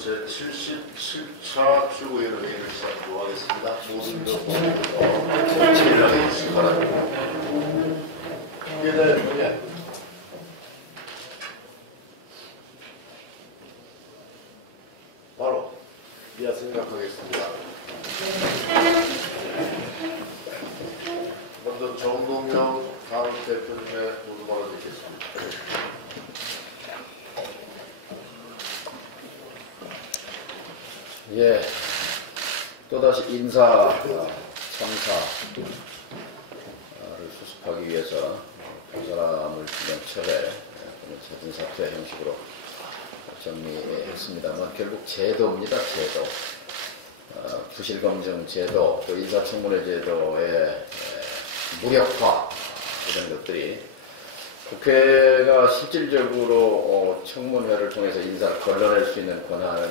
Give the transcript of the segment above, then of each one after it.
제77차 주구위원회의를 시작하도록 하겠습니다. 모든 것 진행하게 해주시기 바랍니다. 예. 바로 이하 생각하겠습니다. 먼저 정동영 다음 대표님의 모두 발언 듣겠습니다. 예, 또다시 인사 참사를 수습하기 위해서 두 사람을 지명철회 잦은 사퇴 형식으로 정리했습니다만 결국 제도입니다. 제도. 부실검증 제도, 또 인사청문회 제도의 무력화 이런 것들이 국회가 실질적으로 청문회를 통해서 인사를 걸러낼 수 있는 권한을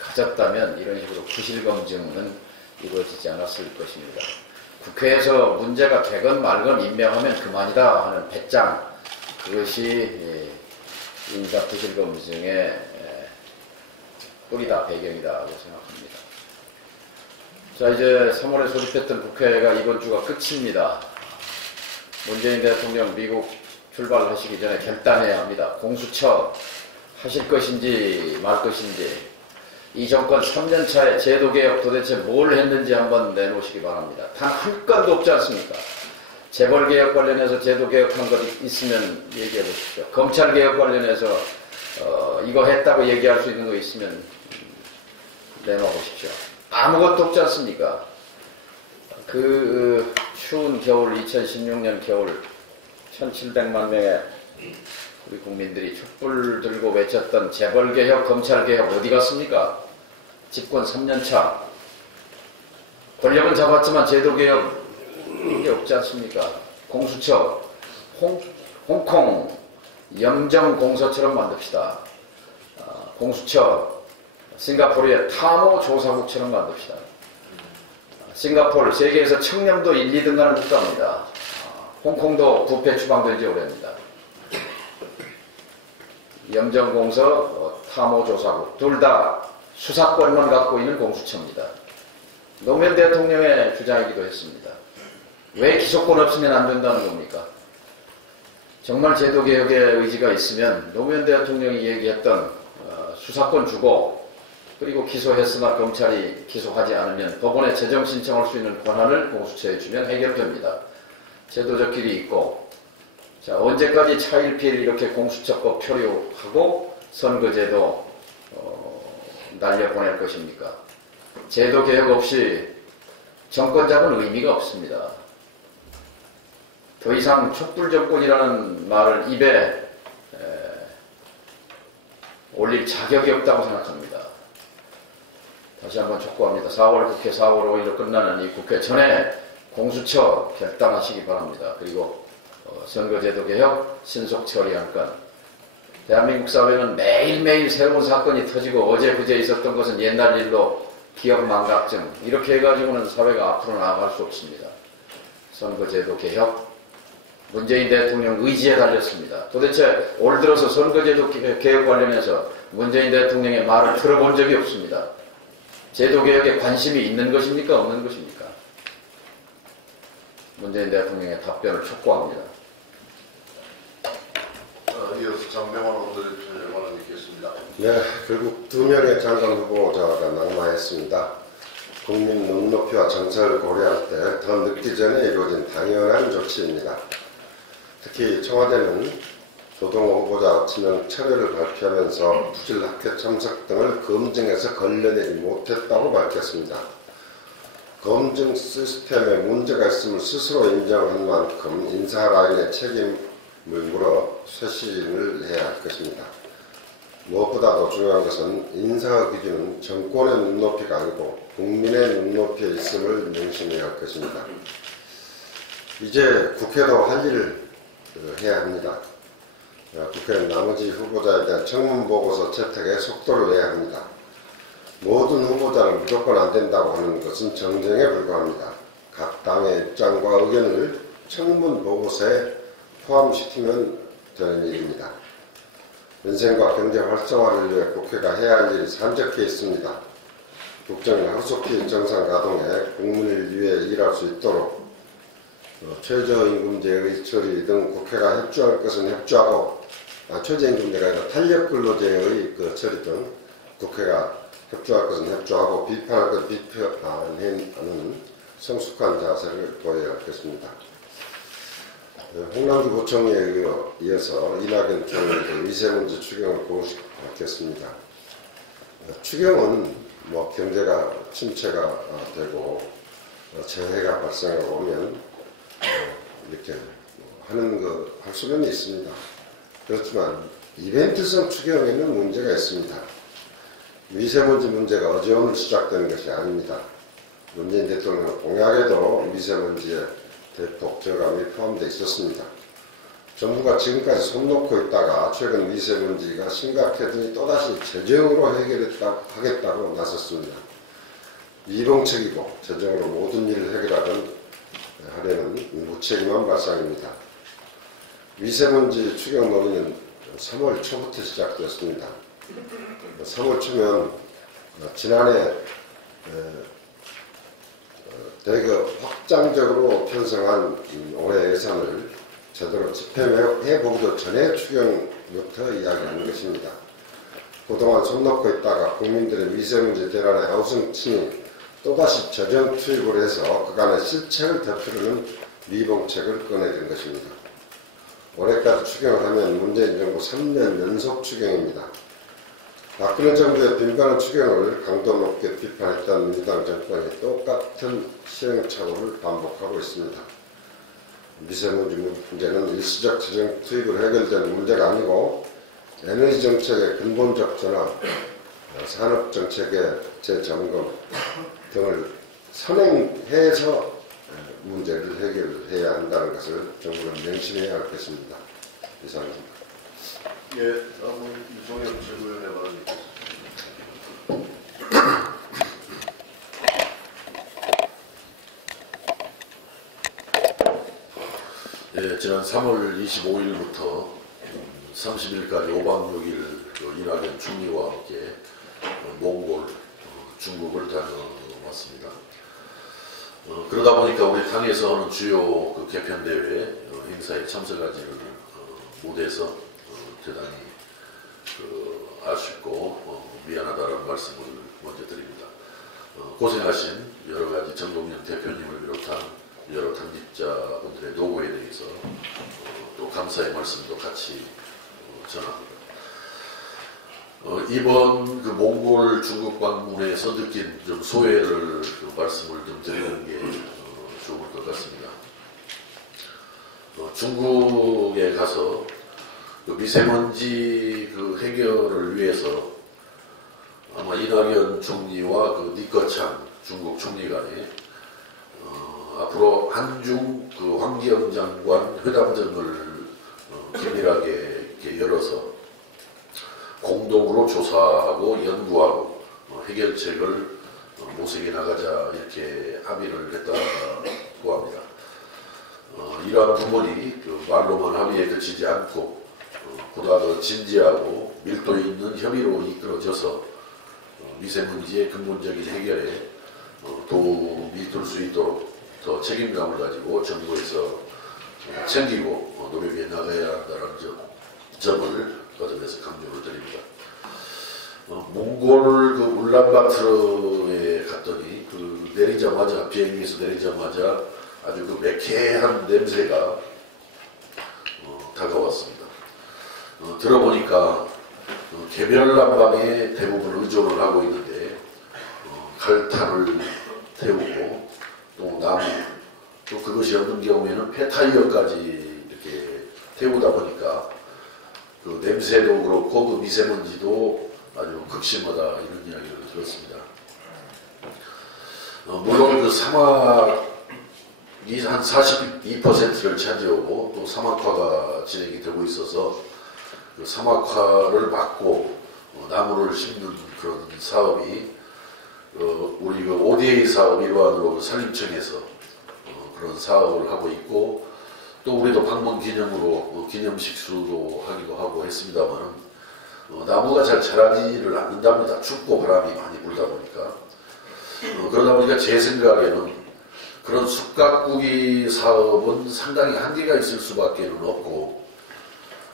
가졌다면 이런 식으로 부실검증은 이루어지지 않았을 것입니다. 국회에서 문제가 되건 말건 임명하면 그만이다 하는 배짱, 그것이 인사 부실검증의 뿌리다, 배경이다고 생각합니다. 자, 이제 3월에 소집했던 국회가 이번 주가 끝입니다. 문재인 대통령 미국 출발하시기 전에 결단해야 합니다. 공수처 하실 것인지 말 것인지, 이 정권 3년차에 제도개혁 도대체 뭘 했는지 한번 내놓으시기 바랍니다. 단 한 건도 없지 않습니까? 재벌개혁 관련해서 제도개혁한 것 있으면 얘기해 보십시오. 검찰개혁 관련해서 이거 했다고 얘기할 수 있는 거 있으면 내놔 보십시오. 아무것도 없지 않습니까? 그 추운 겨울, 2016년 겨울 1700만 명의 우리 국민들이 촛불 들고 외쳤던 재벌개혁, 검찰개혁 어디 갔습니까? 집권 3년차. 권력은 잡았지만 제도개혁 이게 없지 않습니까? 공수처, 홍콩 염정공서처럼 만듭시다. 공수처, 싱가포르의 탐호조사국처럼 만듭시다. 싱가포르, 세계에서 청렴도 1, 2등하는 국가입니다. 홍콩도 부패 추방된 지 오래입니다. 염정공서, 탐호조사국 둘 다 수사권만 갖고 있는 공수처입니다. 노무현 대통령의 주장이기도 했습니다. 왜 기소권 없으면 안 된다는 겁니까? 정말 제도개혁의 의지가 있으면 노무현 대통령이 얘기했던 수사권 주고, 그리고 기소했으나 검찰이 기소하지 않으면 법원에 재정 신청할 수 있는 권한을 공수처에 주면 해결됩니다. 제도적 길이 있고, 자, 언제까지 차일피일 이렇게 공수처법 표류하고 선거제도 날려보낼 것입니까? 제도개혁 없이 정권 잡은 의미가 없습니다. 더 이상 촛불정권이라는 말을 입에 올릴 자격이 없다고 생각합니다. 다시 한번 촉구합니다. 4월 국회 4월 5일로 끝나는 이 국회 전에 공수처 결단하시기 바랍니다. 그리고 선거제도 개혁, 신속 처리한 건. 대한민국 사회는 매일매일 새로운 사건이 터지고 어제 그제 있었던 것은 옛날 일로 기억 망각증, 이렇게 해가지고는 사회가 앞으로 나아갈 수 없습니다. 선거제도 개혁, 문재인 대통령 의지에 달렸습니다. 도대체 올 들어서 선거제도 개혁 관련해서 문재인 대통령의 말을 들어본 적이 없습니다. 제도개혁에 관심이 있는 것입니까? 없는 것입니까? 문재인 대통령의 답변을 촉구합니다. 이어서 장병환 원내대표의 발언 듣겠습니다. 네, 결국 2명의 장관 후보자가 낙마했습니다. 국민 눈높이와 정책을 고려할 때 더 늦기 전에 이루어진 당연한 조치입니다. 특히 청와대는 조동호 후보자 지명 철회를 발표하면서 부실 학회 참석 등을 검증해서 걸러내지 못했다고 밝혔습니다. 검증 시스템에 문제가 있음을 스스로 인정한 만큼 인사 라인의 책임을 물어 쇄신을 해야 할 것입니다. 무엇보다도 중요한 것은 인사 기준은 정권의 눈높이가 아니고 국민의 눈높이에 있음을 명심해야 할 것입니다. 이제 국회도 할 일을 해야 합니다. 국회는 나머지 후보자에 대한 청문보고서 채택에 속도를 내야 합니다. 모든 후보자는 무조건 안 된다고 하는 것은 정쟁에 불과합니다. 각 당의 입장과 의견을 청문보고서에 포함시키면 되는 일입니다. 민생과 경제 활성화를 위해 국회가 해야 할 일이 산적해 있습니다. 국정이 하루속히 정상 가동해 국민을 위해 일할 수 있도록 최저임금제의 처리 등 국회가 협조할 것은 협조하고, 최저임금제가 아니라 탄력근로제의 처리 등 국회가 협조할 것은 협조하고 비판할 것은 비판하는 성숙한 자세를 보여야 하겠습니다. 홍남기 부총리에 이어서 이낙연 총리도 미세먼지 추경을 공식화했습니다. 추경은 경제가 침체가 되고 재해가 발생하고 오면 이렇게 할 수는 있습니다. 그렇지만 이벤트성 추경에는 문제가 있습니다. 미세먼지 문제가 어제 오늘 시작되는 것이 아닙니다. 문재인 대통령 공약에도 미세먼지의 대폭 저감이 포함되어 있었습니다. 정부가 지금까지 손 놓고 있다가 최근 미세먼지가 심각해지니 또다시 재정으로 해결하겠다고 나섰습니다. 이봉책이고 재정으로 모든 일을 해결하려는 무책임한 발상입니다. 미세먼지 추경 논의는 3월 초부터 시작되었습니다. 3월 초면 지난해 대거 확장적으로 편성한 올해 예산을 제대로 집행해보기도 전에 추경부터 이야기하는 것입니다. 그동안 손 놓고 있다가 국민들의 미세먼지 대란에 아우성치니 또다시 재정 투입을 해서 그간의 실책을 덮으려는 미봉책을 꺼내는 것입니다. 올해까지 추경을 하면 문재인 정부 3년 연속 추경입니다. 박근혜 정부의 빈번한 추경을 강도 높게 비판했던 민주당 정권이 똑같은 시행착오를 반복하고 있습니다. 미세먼지 문제는 일시적 재정 투입으로 해결되는 문제가 아니고 에너지 정책의 근본적 전환, 산업 정책의 재점검 등을 선행해서 문제를 해결해야 한다는 것을 정부는 명심해야 할 것입니다. 이상입니다. 예, 다음은 이종혁 최고위원의 발언입니다. 예, 지난 3월 25일부터 30일까지 5박 6일 이낙연 총리와 함께 몽골, 중국을 다녀왔습니다. 그러다 보니까 우리 당에서 하는 주요 개편대회 행사에 참석하지를 못해서 대단히 아쉽고 미안하다는 말씀을 먼저 드립니다. 고생하신 여러 가지 정동영 대표님을 비롯한 여러 당직자분들의 노고에 대해서 또 감사의 말씀도 같이 전합니다. 이번 몽골 중국 방문에서 느낀 좀 소회를 말씀을 좀 드리는 게 좋을 것 같습니다. 중국에 가서 미세먼지 해결을 위해서 아마 이낙연 총리와 리커창 중국 총리 간에 앞으로 한중 환경장관 회담전을 긴밀하게 이렇게 열어서 공동으로 조사하고 연구하고 해결책을 모색해 나가자 이렇게 합의를 했다고 합니다. 이러한 부분이 말로만 합의에 그치지 않고 보다 더 진지하고 밀도 있는 협의로 이끌어져서 미세먼지의 근본적인 해결에 도움이 될 수 있도록 더 책임감을 가지고 정부에서 챙기고 노력해 나가야 한다는 점을 거듭해서 강조를 드립니다. 몽골 울란바토르에 갔더니 내리자마자 비행기에서 내리자마자 아주 매캐한 냄새가 다가왔습니다. 들어보니까 개별 난방에 대부분 의존을 하고 있는데 갈탄을 태우고 또 나무 또 그것이 없는 경우에는 폐타이어까지 이렇게 태우다 보니까 냄새도 그렇고 미세먼지도 아주 극심하다 이런 이야기를 들었습니다. 물론 사막이 한 42%를 차지하고 또 사막화가 진행이 되고 있어서 사막화를 막고 나무를 심는 그런 사업이 우리 ODA 사업 일환으로 산림청에서 그런 사업을 하고 있고 또 우리도 방문 기념으로 기념식수도 하기도 하고 했습니다만 나무가 잘 자라지를 않는답니다. 춥고 바람이 많이 불다 보니까. 그러다 보니까 제 생각에는 그런 숲 가꾸기 사업은 상당히 한계가 있을 수밖에 없고,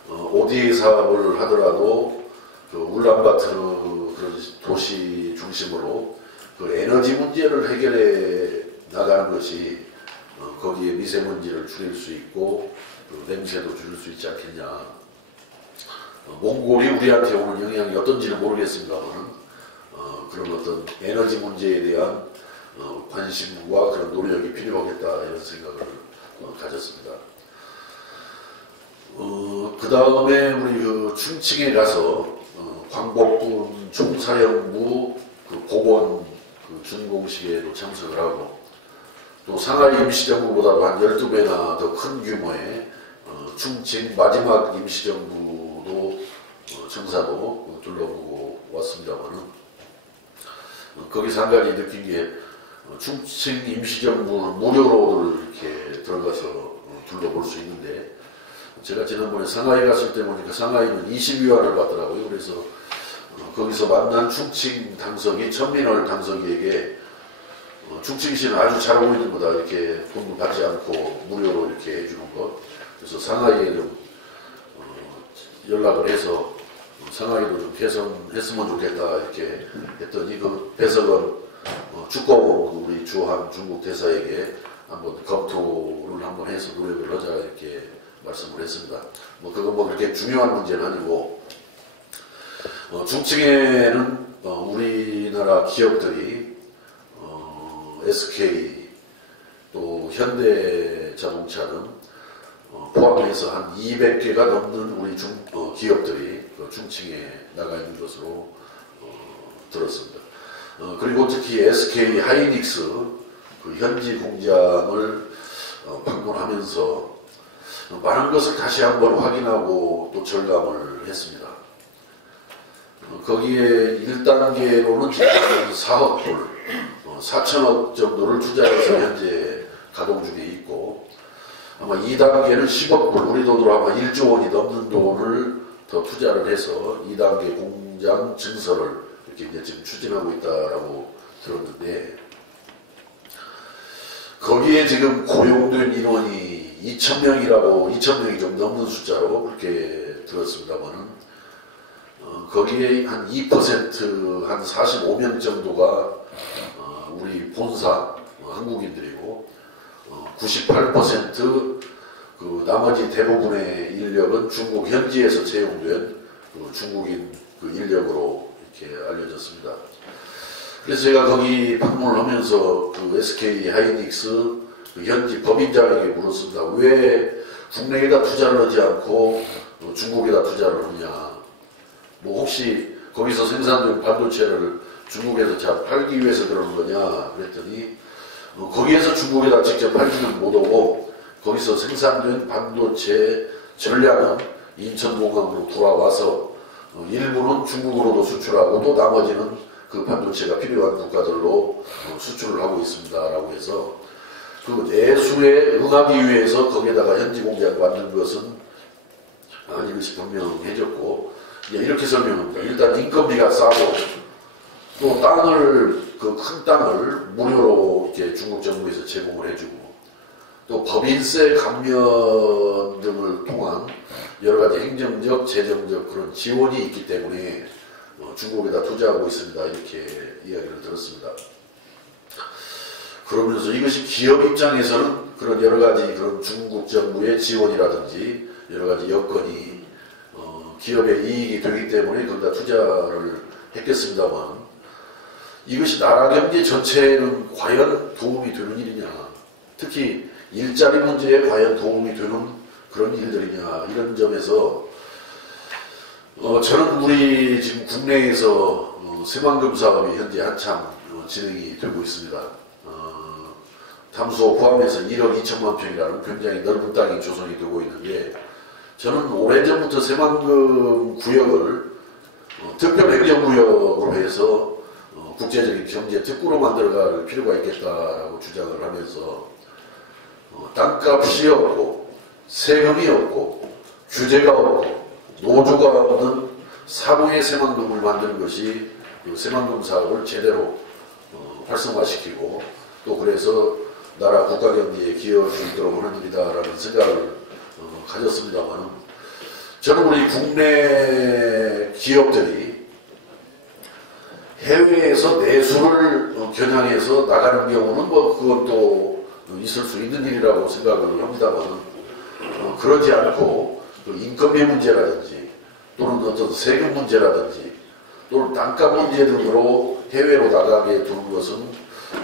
ODA 사업을 하더라도 그 울란바토르 그런 도시 중심으로 그 에너지 문제를 해결해 나가는 것이 거기에 미세먼지를 줄일 수 있고 그 냄새도 줄일 수 있지 않겠냐. 몽골이 우리한테 오는 영향이 어떤지는 모르겠습니다만 그런 어떤 에너지 문제에 대한 관심과 그런 노력이 필요하겠다 이런 생각을 가졌습니다. 그 다음에 우리 그 충칭에 가서 광복군 총사령부 그 복원 그 준공식에도 참석을 하고 또 상하이 임시정부보다도 한 12배나 더 큰 규모의 충칭 마지막 임시정부도 청사도 둘러보고 왔습니다만은 거기서 한 가지 느낀 게 충칭 임시정부는 무료로 이렇게 들어가서 둘러볼 수 있는데 제가 지난번에 상하이 갔을 때 보니까 상하이는 22화를 받더라고요. 그래서 거기서 만난 충칭 당석이 천민월 당석이에게 충칭시는 아주 잘하고 있는 거다. 이렇게 돈도 받지 않고 무료로 이렇게 해주는 것. 그래서 상하이에 좀 연락을 해서 상하이도 좀 개선했으면 좋겠다 이렇게 했더니 그 배석은 주꺼운 우리 주한 중국 대사에게 한번 검토를 한번 해서 노력을 하자 이렇게 말씀을 했습니다. 그건 그렇게 중요한 문제는 아니고 중층에는 우리나라 기업들이 SK 또 현대자동차는 포함해서 한 200개가 넘는 우리 기업들이 중층에 나가 있는 것으로 들었습니다. 그리고 특히 SK 하이닉스 그 현지 공장을 방문하면서 많은 것을 다시 한번 확인하고 또 절감을 했습니다. 거기에 1단계로는 지금 4억 불, 4천억 정도를 투자해서 현재 가동 중에 있고 아마 2단계는 10억 불, 우리 돈으로 아마 1조 원이 넘는 돈을 더 투자를 해서 2단계 공장 증설을 이렇게 이제 지금 추진하고 있다라고 들었는데 거기에 지금 고용된 인원이 2,000명이 좀 넘는 숫자로 그렇게 들었습니다만은 거기에 한 2% 한 45명 정도가 우리 본사 한국인들이고 98% 그 나머지 대부분의 인력은 중국 현지에서 채용된 그 중국인 그 인력으로 이렇게 알려졌습니다. 그래서 제가 거기 방문을 하면서 그 SK 하이닉스 그 현지 법인장에게 물었습니다. 왜 국내에다 투자를 하지 않고 중국에다 투자를 하냐. 혹시 거기서 생산된 반도체를 중국에서 잘 팔기 위해서 그러는 거냐 그랬더니 거기에서 중국에다 직접 팔지는 못하고 거기서 생산된 반도체 전량은 인천공항으로 돌아와서 일부는 중국으로도 수출하고 또 나머지는 그 반도체가 필요한 국가들로 수출을 하고 있습니다라고 해서 그 내수에 응하기 위해서 거기에다가 현지 공장 만든 것은 아닌 것이 분명해졌고 이렇게 설명합니다. 일단 인건비가 싸고 또 땅을 그 큰 땅을 무료로 이렇게 중국 정부에서 제공을 해주고 또 법인세 감면 등을 통한 여러 가지 행정적, 재정적 그런 지원이 있기 때문에 중국에다 투자하고 있습니다. 이렇게 이야기를 들었습니다. 그러면서 이것이 기업 입장에서는 그런 여러 가지 그런 중국 정부의 지원이라든지 여러 가지 여건이 기업의 이익이 되기 때문에 거기다 투자를 했겠습니다만 이것이 나라 경제 전체에는 과연 도움이 되는 일이냐, 특히 일자리 문제에 과연 도움이 되는 그런 일들이냐 이런 점에서 저는 우리 지금 국내에서 새만금 사업이 현재 한참 진행이 되고 있습니다. 담수호 포함해서 1억 2천만 평이라는 굉장히 넓은 땅이 조성이 되고 있는데 저는 오래전부터 새만금 구역을 특별행정구역으로 해서 국제적인 경제 특구로 만들어갈 필요가 있겠다라고 주장을 하면서 땅값이 없고 세금이 없고 규제가 없고 노조가 없는 사부의 새만금을 만드는 것이 그 새만금 사업을 제대로 활성화시키고 또 그래서 나라 국가 경제에 기여할 수 있도록 하는 일이다라는 생각을 가졌습니다만 저는 우리 국내 기업들이 해외에서 내수를 겨냥해서 나가는 경우는 뭐 그것도 있을 수 있는 일이라고 생각을 합니다만 그러지 않고 그 인건비 문제라든지 또는 어떤 세금 문제라든지 또는 단가 문제 등으로 해외로 나가게 두는 것은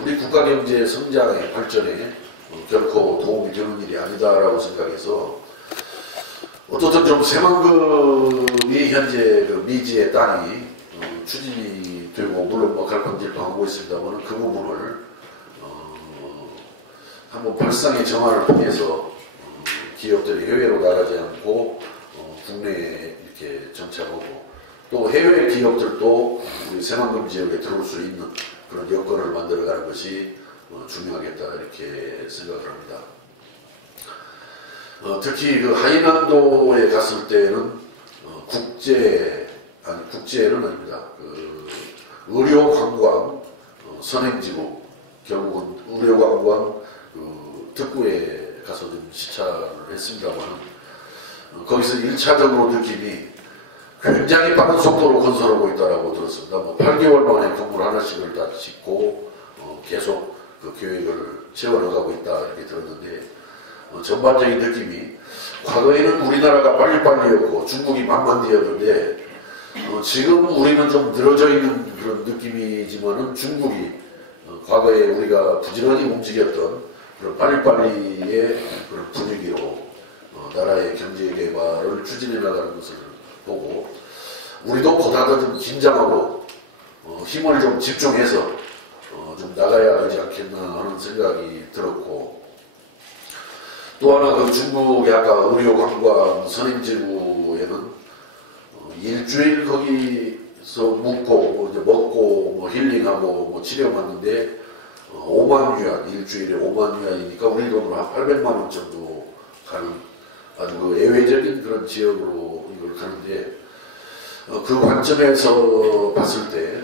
우리 국가 경제의 성장에 발전에 결코 도움이 되는 일이 아니다라고 생각해서 어떻든 좀 새만금이 현재 그 미지의 땅이 추진이 되고 물론 뭐 갈팡질팡 하고 있습니다만 그 부분을 한번 발상의 전환을 통해서 기업들이 해외로 나가지 않고 국내에 이렇게 정착하고 또 해외 기업들도 우리 새만금 지역에 들어올 수 있는 그런 여건을 만들어가는 것이 중요하겠다 이렇게 생각을 합니다. 특히 그 하이난도에 갔을 때는 국제는 아닙니다. 그 의료관광 선행지구 결국은 의료관광 그 특구에 가서 좀 시찰을 했습니다만 거기서 1차적으로 느낌이 굉장히 빠른 속도로 건설하고 있다고 들었습니다. 뭐 8개월 만에 건물 하나씩을 다 짓고 계속 그 계획을 채워나가고 있다 이렇게 들었는데 전반적인 느낌이 과거에는 우리나라가 빨리빨리였고 중국이 만만디였는데 지금 우리는 좀 늘어져 있는 그런 느낌이지만은 중국이 과거에 우리가 부지런히 움직였던 그런 빨리빨리의 그런 분위기로 나라의 경제 개발을 추진해 나가는 것을 보고 우리도 보다 더 좀 긴장하고 힘을 좀 집중해서 좀 나가야 하지 않겠나 하는 생각이 들었고 또 하나 그 중국의 아까 의료관광 선행지구에는 일주일 거기서 묵고 이제 먹고 뭐 힐링하고 뭐 치료받는데 5만 유안 일주일에 5만 유안이니까 우리 돈으로 한 800만 원 정도 가는 아주 그 예외적인 그런 지역으로 이걸 가는데 그 관점에서 봤을 때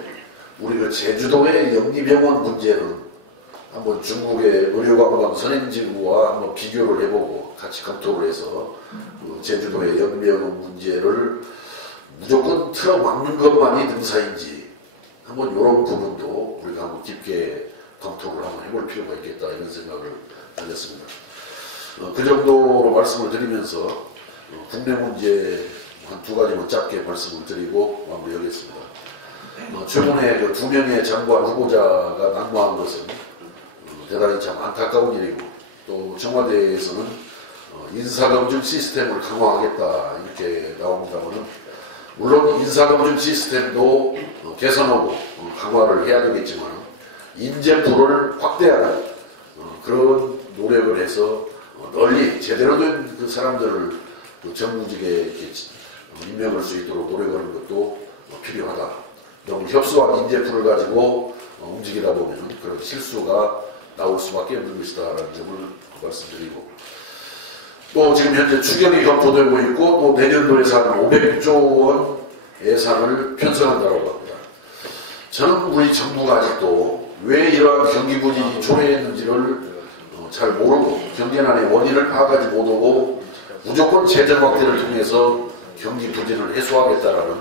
우리 그 제주도의 영리병원 문제는 한번 중국의 의료관광 선행지구와 한번 비교를 해보고 같이 검토를 해서 그 제주도의 영리병원 문제를 무조건 틀어막는 것만이 능사인지 한번 이런 부분도 우리가 한번 깊게 검토를 한번 해볼 필요가 있겠다 이런 생각을 가졌습니다. 그 정도로 말씀을 드리면서 국내 문제 한 두 가지만 짧게 말씀을 드리고 마무리하겠습니다. 최근에 그 2명의 장관 후보자가 낙마한 것은 대단히 참 안타까운 일이고 또 청와대에서는 인사검증 시스템을 강화하겠다 이렇게 나옵니다만 물론 인사검증 시스템도 개선하고 강화를 해야 되겠지만 인재풀을 확대하는 그런 노력을 해서 널리 제대로 된 그 사람들을 그 정부직에 이렇게 임명할 수 있도록 노력하는 것도 필요하다. 너무 협소한 인재풀을 가지고 움직이다 보면 그런 실수가 나올 수밖에 없는 것이다라는 점을 말씀드리고 또 지금 현재 추경이 검토되고 있고 또 내년도 예산은 500조 원 예산을 편성한다고 합니다. 저는 우리 정부가 아직도 왜 이러한 경기 부진이 초래했는지를 잘 모르고 경제난의 원인을 파악하지 못하고 무조건 재정 확대를 통해서 경기 부진을 해소하겠다라는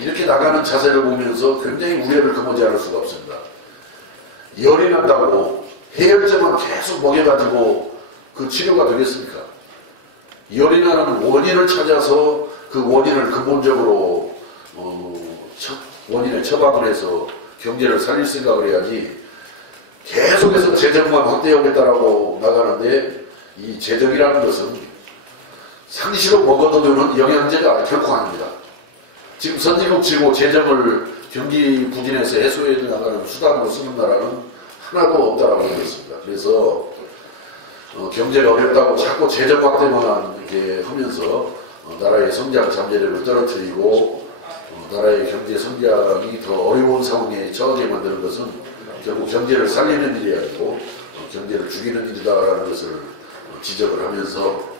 이렇게 나가는 자세를 보면서 굉장히 우려를 금하지 않을 수가 없습니다. 열이 난다고 해열제만 계속 먹여가지고 그 치료가 되겠습니까? 열이 나는 원인을 찾아서 그 원인을 근본적으로 원인에 처방을 해서 경제를 살릴 생각을 해야지 계속해서 재정만 확대하겠다라고 나가는데 이 재정이라는 것은 상시로 먹어도 되는 영양제가 결코 아닙니다. 지금 선진국치고 재정을 경기 부진에서 해소해 나가는 수단으로 쓰는 나라는 하나도 없다라고 하겠습니다. 그래서 경제가 어렵다고 자꾸 재정 확대만 이렇게 하면서 나라의 성장 잠재력을 떨어뜨리고 나라의 경제 성장이 더 어려운 상황에 처하게 만드는 것은 결국 경제를 살리는 일이 아니고 경제를 죽이는 일이다라는 것을 지적을 하면서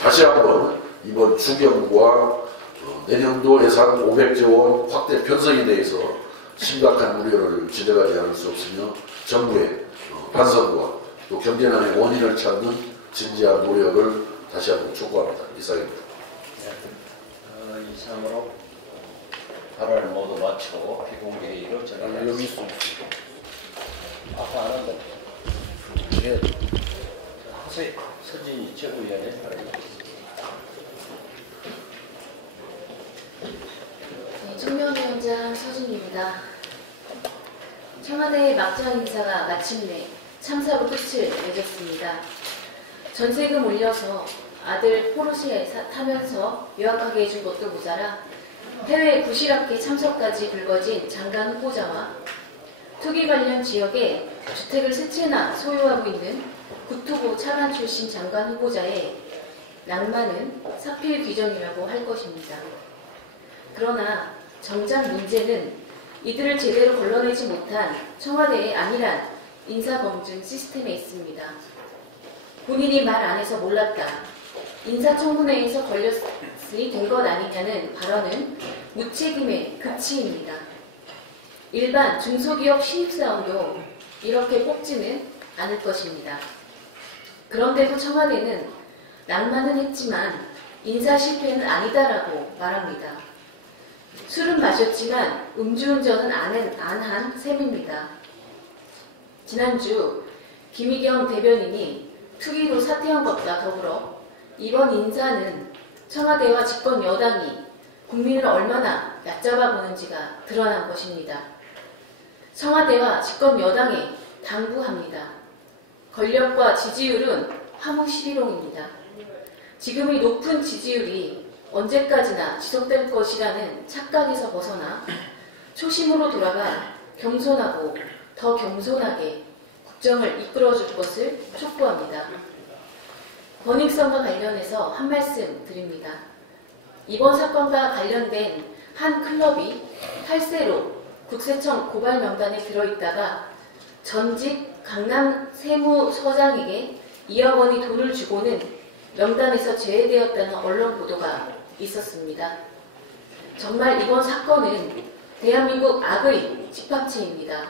다시 한번 이번 추경과 내년도 예산 500조 원 확대 편성에 대해서 심각한 우려를 지적하지 않을 수 없으며 정부의 반성과 또 경제난의 원인을 찾는 진지한 노력을 다시 한번 촉구합니다. 이상입니다. 이상으로 발언을 모두 마치고 비공개회의로 전환하겠습니다. 여기 있어. 아까 안 한다. 예. 서진이 최고위원의 발언입니다. 네, 청년위원장 서준입니다. 청와대 막장 인사가 마침내 참사로 끝을 맺었습니다. 전세금 올려서 아들 포르쉐 타면서 유학하게 해준 것도 모자라 해외 부실학회 참석까지 불거진 장관 후보자와 투기 관련 지역에 주택을 세 채나 소유하고 있는 국토부 차관 출신 장관 후보자의 낭만은 사필 규정이라고 할 것입니다. 그러나 정작 문제는 이들을 제대로 걸러내지 못한 청와대의 안일한 인사검증 시스템에 있습니다. 본인이 말 안 해서 몰랐다. 인사청문회에서 걸렸으니 된 것 아니냐는 발언은 무책임의 극치입니다. 일반 중소기업 신입사원도 이렇게 뽑지는 않을 것입니다. 그런데도 청와대는 낭만은 했지만 인사 실패는 아니다라고 말합니다. 술은 마셨지만 음주운전은 안 한 셈입니다. 지난주 김의겸 대변인이 투기로 사퇴한 것과 더불어 이번 인사는 청와대와 집권 여당이 국민을 얼마나 얕잡아 보는지가 드러난 것입니다. 청와대와 집권 여당에 당부합니다. 권력과 지지율은 화무시비롱입니다. 지금의 높은 지지율이 언제까지나 지속될 것이라는 착각에서 벗어나 초심으로 돌아가 겸손하고 더 겸손하게 국정을 이끌어줄 것을 촉구합니다. 권익성과 관련해서 한 말씀 드립니다. 이번 사건과 관련된 한 클럽이 탈세로 국세청 고발 명단에 들어있다가 전직 강남 세무서장에게 2억 원의 돈을 주고는 명단에서 제외되었다는 언론 보도가 있었습니다. 정말 이번 사건은 대한민국 악의 집합체입니다.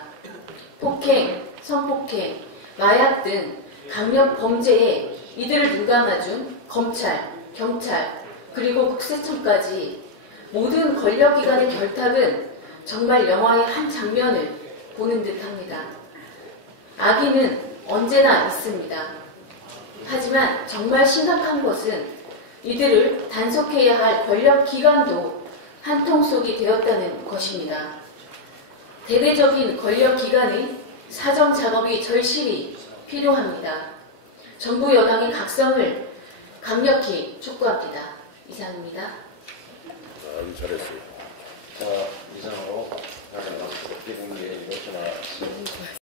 폭행, 성폭행, 마약 등 강력 범죄에 이들을 눈감아준 검찰, 경찰, 그리고 국세청까지 모든 권력기관의 결탁은 정말 영화의 한 장면을 보는 듯합니다. 악의는 언제나 있습니다. 하지만 정말 심각한 것은 이들을 단속해야 할 권력기관도 한통속이 되었다는 것입니다. 대대적인 권력기관의 사정작업이 절실히 필요합니다. 정부 여당의 각성을 강력히 촉구합니다. 이상입니다. 잘했어요.